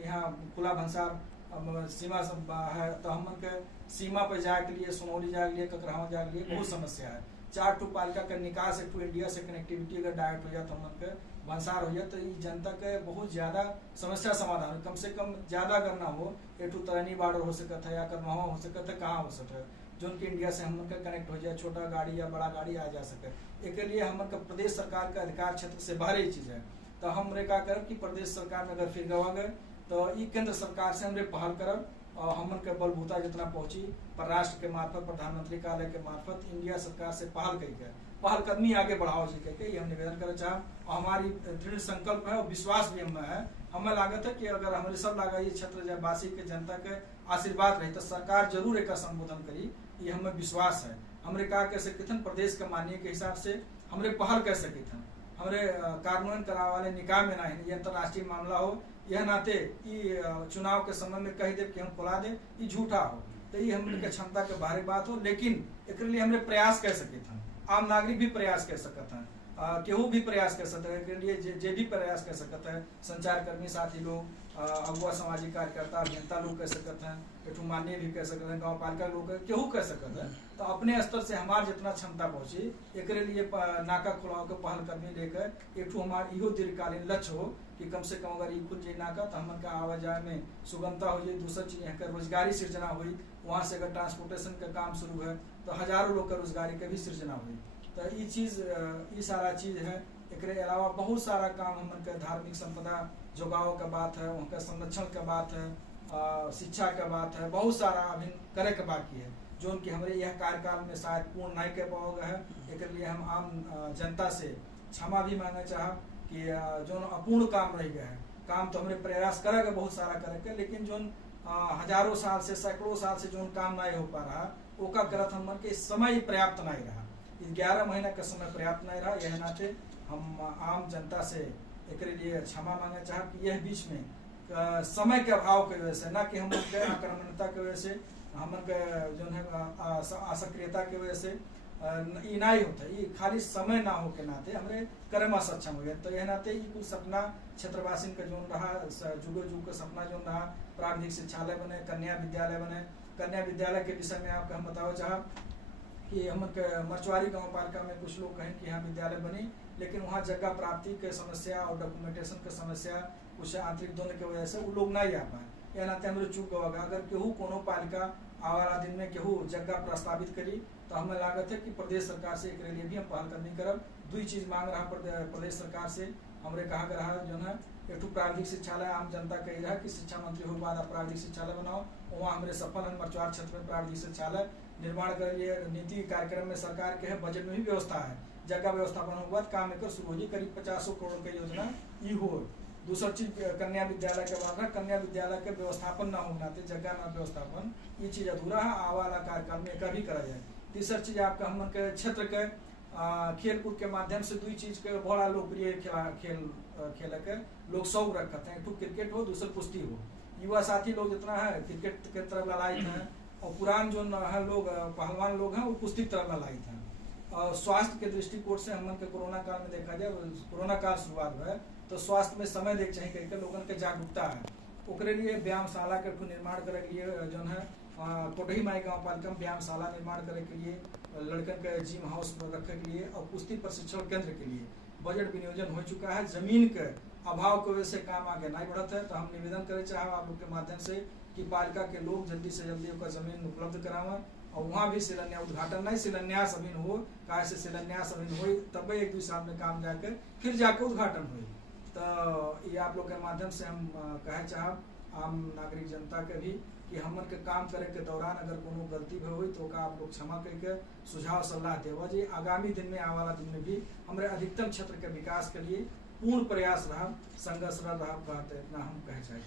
यहाँ खुला भंसार सीमा सब है, तो हमन के सीमा पे जाए के लिए, सोनौली जाए के लिए, ककरहावा जाए के लिए बहुत समस्या है। 4 ठो पालिका के निकास एक ठो इंडिया से कनेक्टिविटी अगर डायरेक्ट हो जाए तो हमन के भंसार हो जाए, तो जनता के बहुत ज्यादा समस्या समाधान कम से कम ज्यादा अगर ना हो, एक ठो तरनी बॉर्डर हो सकता है या करमहा हो सकता है, कहाँ हो सकता है जो उनके इंडिया से हमन का कनेक्ट हो जाए, छोटा गाड़ी या बड़ा गाड़ी आ जा सके। एक लिए हमन का प्रदेश सरकार का अधिकार क्षेत्र से बाहर ही चीज है, तो हमरे का करब कि प्रदेश सरकार में अगर फिर गवा गए तो ई केंद्र सरकार से हमरे पहल करब और हमन के बलबूता जितना पहुंची परराष्ट्र के मार्फत, प्रधानमंत्री कार्यालय के मार्फत इंडिया सरकार से पहल करके पहल कदमी आगे बढ़ाओ जी करके ये हम निवेदन करे चाह। हमारी दृढ़ संकल्प है और विश्वास भी हमें है, हमें लागत है कि अगर हमारे सब लागा ये क्षेत्र वासी के जनता के आशीर्वाद रही तो सरकार जरूर एक संबोधन करी, ये हमें विश्वास है। हमरे का कह सकते थे प्रदेश के माननीय के हिसाब से हमरे पहल कर सके थे, हमरे कार्यान्वयन कराने वाले निकाय में ना है, ये अंतर्राष्ट्रीय मामला हो, यह नाते चुनाव के समय में कह दे कि हम खुला दे, ये झूठा हो, तो ये हमरे क्षमता के बाहरी बात हो, लेकिन एक लिए हमरे प्रयास कर सके थे, आम नागरिक भी प्रयास कर सकता है, केहू भी प्रयास कर सकता है, लिए जे भी प्रयास कर सकता है, संचार कर्मी साथी लोग, अगुआ सामाजिक कार्यकर्ता अभियंता लोग कर सकते हैं, एक माननीय भी कर सकते हैं, गाँव पालिका लोग केहू कर सकते हैं। तो अपने स्तर से हमार जितना क्षमता पहुंची एक लिए नाका खुलाव के पहल कदमी लेकर एक हमार इहो दीर्घकालीन लक्ष्य हो कि कम से कम अगर ये खुल जाए नाका तो हमन का आवाजाही में सुगमता हो जाए। दूसरा चीज यहाँ का रोजगारी सृजना हुई, वहाँ से अगर ट्रांसपोर्टेशन का काम शुरू है तो हजारों लोग का रोजगारी का भी सृजना हुई। तो ये चीज ये सारा चीज है। एक अलावा बहुत सारा काम हमन के धार्मिक संपदा जोगाव का बात है, उनका संरक्षण का बात है, शिक्षा का बात है, बहुत सारा अभी करे के बाकी है जो उनकी हमारे यह कार्यकाल में शायद पूर्ण नहीं कर पाओगे है। एक लिए हम आम जनता से क्षमा भी मांगना चाह कि जो अपूर्ण काम रह गया है, काम तो हमारे प्रयास करेगा बहुत सारा करे, लेकिन जो हजारों साल से सैकड़ों साल से जो काम नहीं हो पा रहा ओका करत हमन के समय पर्याप्त नहीं रहा, 11 महीना का समय पर्याप्त नहीं रहा। यह नाते हम आम जनता से एक लिए क्षमा मांगना चाह कि यह बीच में समय के अभाव की वजह से, ना कि हम आक्रमणता की वजह से, हमन के जो है असक्रियता की वजह से ये नहीं होता, ये खाली समय ना हो के नाते हमारे कर्म असक्षम हो गए। तो यह नाते ये कुछ सपना क्षेत्रवासी का जो रहा जुगो जुग का सपना जो रहा, प्रारंभिक शिक्षालय बने, कन्या विद्यालय बने। कन्या विद्यालय के विषय में आपको हम बताओ चाह कि हम मरचुआरी गांव पालिका में कुछ लोग कहें कि यहाँ विद्यालय बनी, लेकिन वहाँ जगह प्राप्ति के समस्या और डॉक्यूमेंटेशन के समस्या, कुछ आंतरिक द्वंद की वजह से वो लोग नहीं आ पाए। यह नाते हमारे चूक होगा। अगर केहू कोनो पालिका आवारा दिन में केहू जगह प्रस्तावित करी तो हमें लागत है कि प्रदेश सरकार से एक लिए भी हम पहल करनी करब। दुई चीज मांग रहा प्रदेश सरकार से, हमरे कहा रहा जो है एक प्रारंभिक शिक्षालय आम जनता कही रहा कि शिक्षा मंत्री हो बाद प्रारंभिक शिक्षालय बनाओ, वहाँ हमारे सफल मरचुआर क्षेत्र में प्रारंभिक शिक्षालय निर्माण कर लिए। नीति कार्यक्रम में सरकार के है, बजट में भी व्यवस्था है, जगह व्यवस्थापन होने के बाद काम एक शुरू हो जाए। करीब 50 करोड़ की योजना ये हो। दूसरा चीज कन्या विद्यालय के बाद कन्या विद्यालय के व्यवस्थापन ना होना, जगह ना व्यवस्थापन, ये चीज अधूरा है, आवाला कार्यक्रम में कभी करा जाए। तीसरा चीज आपका हम के क्षेत्र के खेल कूद के माध्यम से दुई चीज के बड़ा लोकप्रिय खेल के लोग शौक रखते हैं, एक क्रिकेट हो, दूसरा कुश्ती हो। युवा साथी लोग जितना है क्रिकेट के तरफ ललायित हैं और पुरान जो है लोग पहलवान लोग हैं वो कुश्ती की तरफ ललायित हैं। और स्वास्थ्य के दृष्टिकोण से हमन के कोरोना काल में देखा जाए, कोरोना काल शुरुआत हुआ है तो स्वास्थ्य में समय देख चाहिए कहीं लोगों के जागरूकता है, ओकरे लिए व्यायामशाला के निर्माण करे के लिए जो है कोटही माई गाँव पालिका में व्यायामशाला निर्माण करे के लिए, लड़कन के जिम हाउस रखे के लिए और कुश्ती प्रशिक्षण केंद्र के लिए बजट विनियोजन हो चुका है। जमीन के अभाव की वजह से काम आगे नहीं बढ़त है, तो हम निवेदन करे चाहे आप लोग के माध्यम से कि पालिका के लोग जल्दी से जल्दी उसका जमीन उपलब्ध करावें और वहाँ भी शिलान्यास उद्घाटन नहीं शिलान्यास अभी हो, कहा से शिलान्यास अभी हो तब 1-2 साल में काम जाके फिर जाके उद्घाटन हुई। तो ये आप लोग के माध्यम से हम कहे चाहब आम नागरिक जनता के भी कि हमन के काम करे के दौरान अगर कोनो गलती भी हुई तो का आप लोग क्षमा करके सुझाव सलाह देवा जी। आगामी दिन में आने वाला दिन में भी हमारे अधिकतम क्षेत्र के विकास के लिए पूर्ण प्रयास रहा, संघर्ष रहा, इतना हम कहे चाहिए।